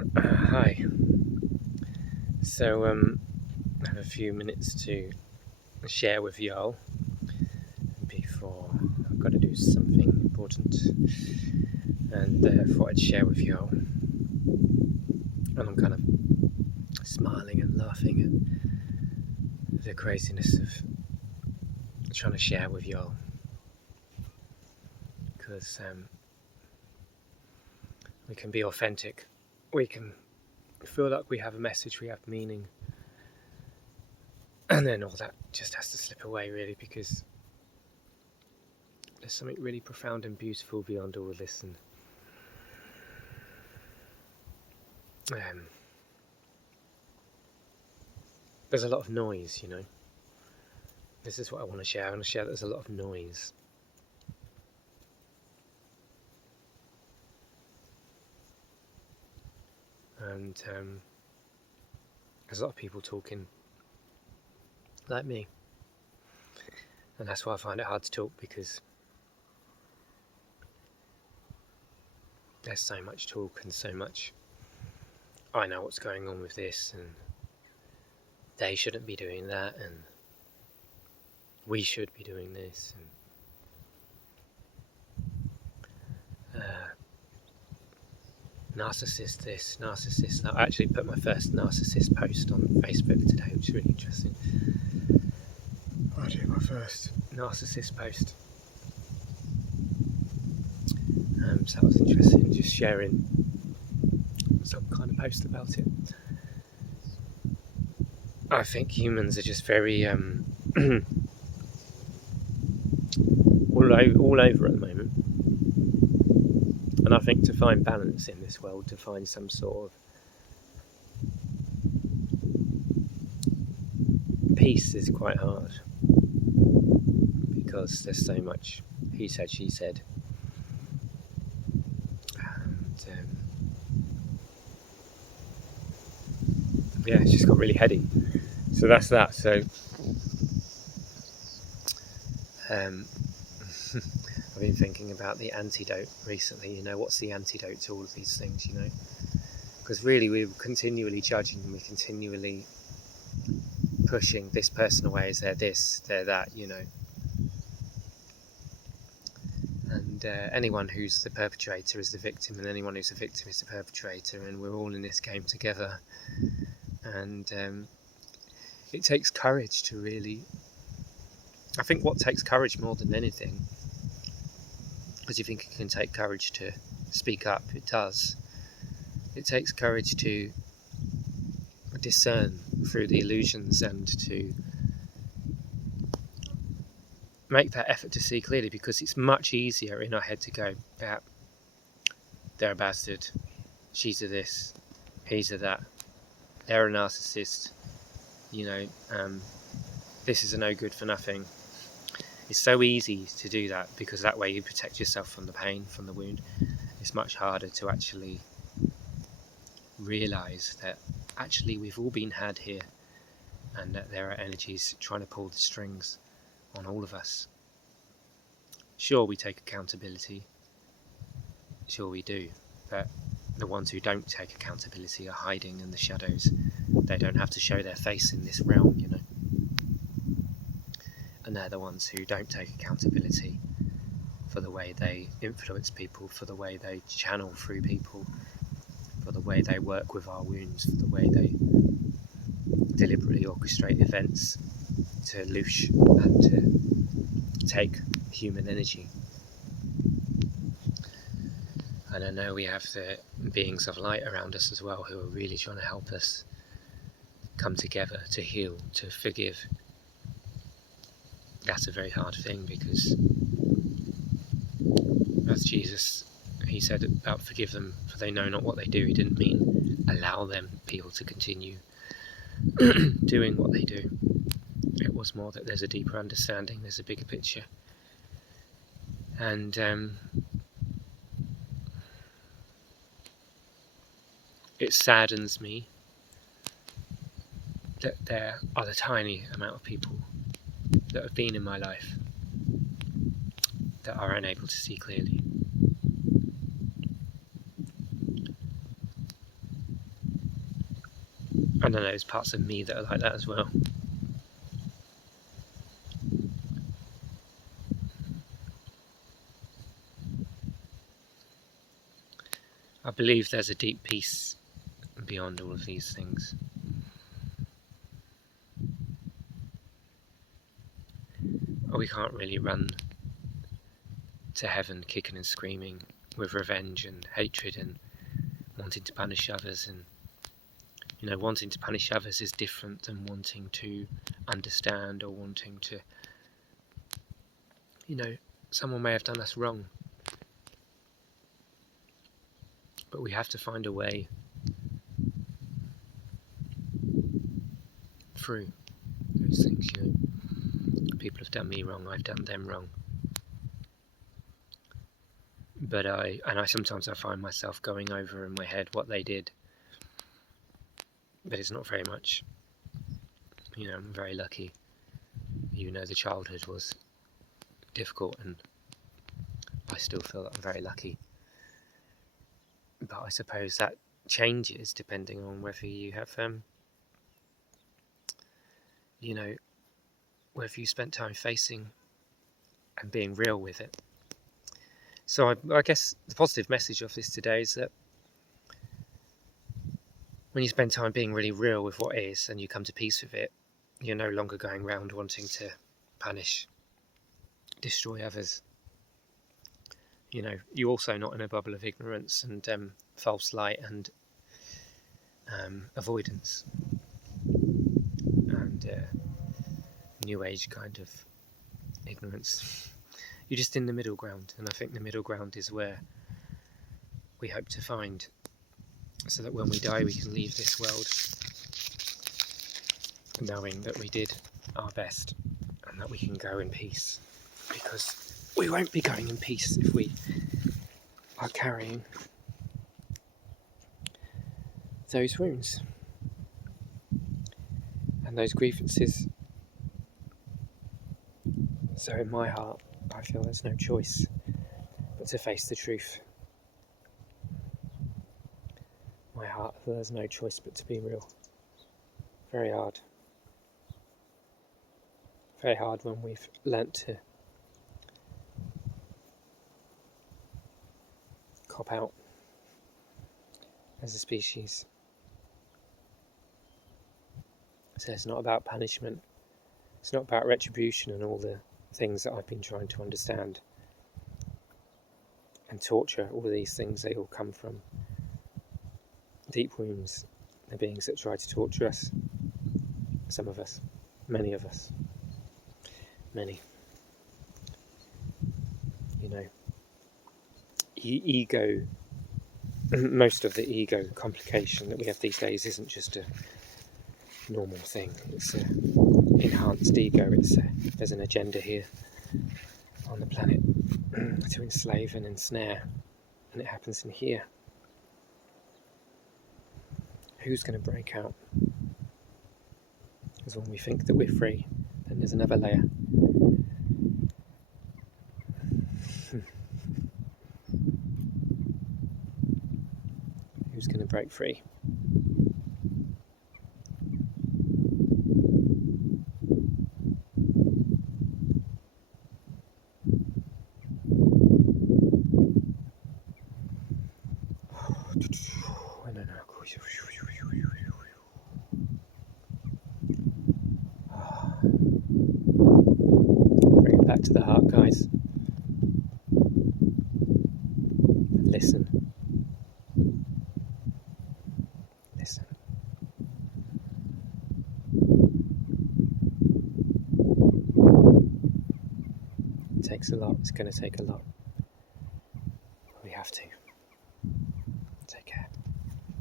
Hi. So, I have a few minutes to share with y'all before I've got to do something important, and thought I'd share with y'all. And I'm kind of smiling and laughing at the craziness of trying to share with y'all, because we can be authentic, we can feel like we have a message, we have meaning, and then all that just has to slip away, really, because there's something really profound and beautiful beyond all this. And there's a lot of noise, This is what I want to share. I want to share that there's a lot of noise. And there's a lot of people talking like me. And that's why I find it hard to talk, because there's so much talk and so much, I know what's going on with this, and they shouldn't be doing that, and we should be doing this, and narcissist this, narcissist that. I actually put my first narcissist post on Facebook today, which is really interesting. I did my first narcissist post. So that was interesting, just sharing some kind of post about it. I think humans are just very all over at the moment. And I think to find balance in this world, to find some sort of peace is quite hard, because there's so much he said, she said. And yeah, it's just got really heady. So that's that. So I've been thinking about the antidote recently. What's the antidote to all of these things, Because really we're continually judging, and we're continually pushing this person away as they're this, they're that, And anyone who's the perpetrator is the victim, and anyone who's the victim is the perpetrator, and we're all in this game together. And it takes courage to really... I think what takes courage more than anything, because you think it can take courage to speak up, it does. It takes courage to discern through the illusions and to make that effort to see clearly, because it's much easier in our head to go, yeah, they're a bastard, she's a this, he's a that, they're a narcissist, this is a no good for nothing. It's so easy to do that, because that way you protect yourself from the pain, from the wound. It's much harder to actually realise that actually we've all been had here, and that there are energies trying to pull the strings on all of us. Sure, we take accountability, sure we do, but the ones who don't take accountability are hiding in the shadows. They don't have to show their face in this realm, and they're the ones who don't take accountability for the way they influence people, for the way they channel through people, for the way they work with our wounds, for the way they deliberately orchestrate events to loosh and to take human energy. And I know we have the beings of light around us as well, who are really trying to help us come together, to heal, to forgive. That's a very hard thing, because as Jesus, he said about forgive them, for they know not what they do. He didn't mean allow people to continue doing what they do. It was more that there's a deeper understanding, there's a bigger picture. And it saddens me that there are the tiny amount of people that have been in my life that are unable to see clearly. I don't know, there's parts of me that are like that as well. I believe there's a deep peace beyond all of these things. We can't really run to heaven kicking and screaming with revenge and hatred and wanting to punish others. And wanting to punish others is different than wanting to understand or wanting to, someone may have done us wrong, but we have to find a way through those things. People have done me wrong, I've done them wrong, but I sometimes find myself going over in my head what they did, but it's not very much. I'm very lucky. The childhood was difficult, and I still feel that I'm very lucky. But I suppose that changes depending on whether you have, whether you spent time facing and being real with it. So I guess the positive message of this today is that when you spend time being really real with what is and you come to peace with it, you're no longer going around wanting to punish, destroy others. You're also not in a bubble of ignorance and false light and avoidance and new age kind of ignorance. You're just in the middle ground, and I think the middle ground is where we hope to find, so that when we die we can leave this world knowing that we did our best and that we can go in peace, because we won't be going in peace if we are carrying those wounds and those grievances. So in my heart I feel there's no choice but to face the truth. My heart feels there's no choice but to be real. Very hard. Very hard when we've learnt to cop out as a species. So it's not about punishment. It's not about retribution and all the things that I've been trying to understand. And torture, all of these things, they all come from deep wounds. The beings that try to torture us. Some of us. Many of us. Many. Ego, most of the ego complication that we have these days isn't just a normal thing. It's an enhanced ego. There's an agenda here on the planet to enslave and ensnare, and it happens in here. Who's going to break out? Because when we think that we're free, then there's another layer. Who's going to break free? I don't know. Bring it back to the heart, guys. Listen. Listen. It takes a lot. It's going to take a lot. We have to.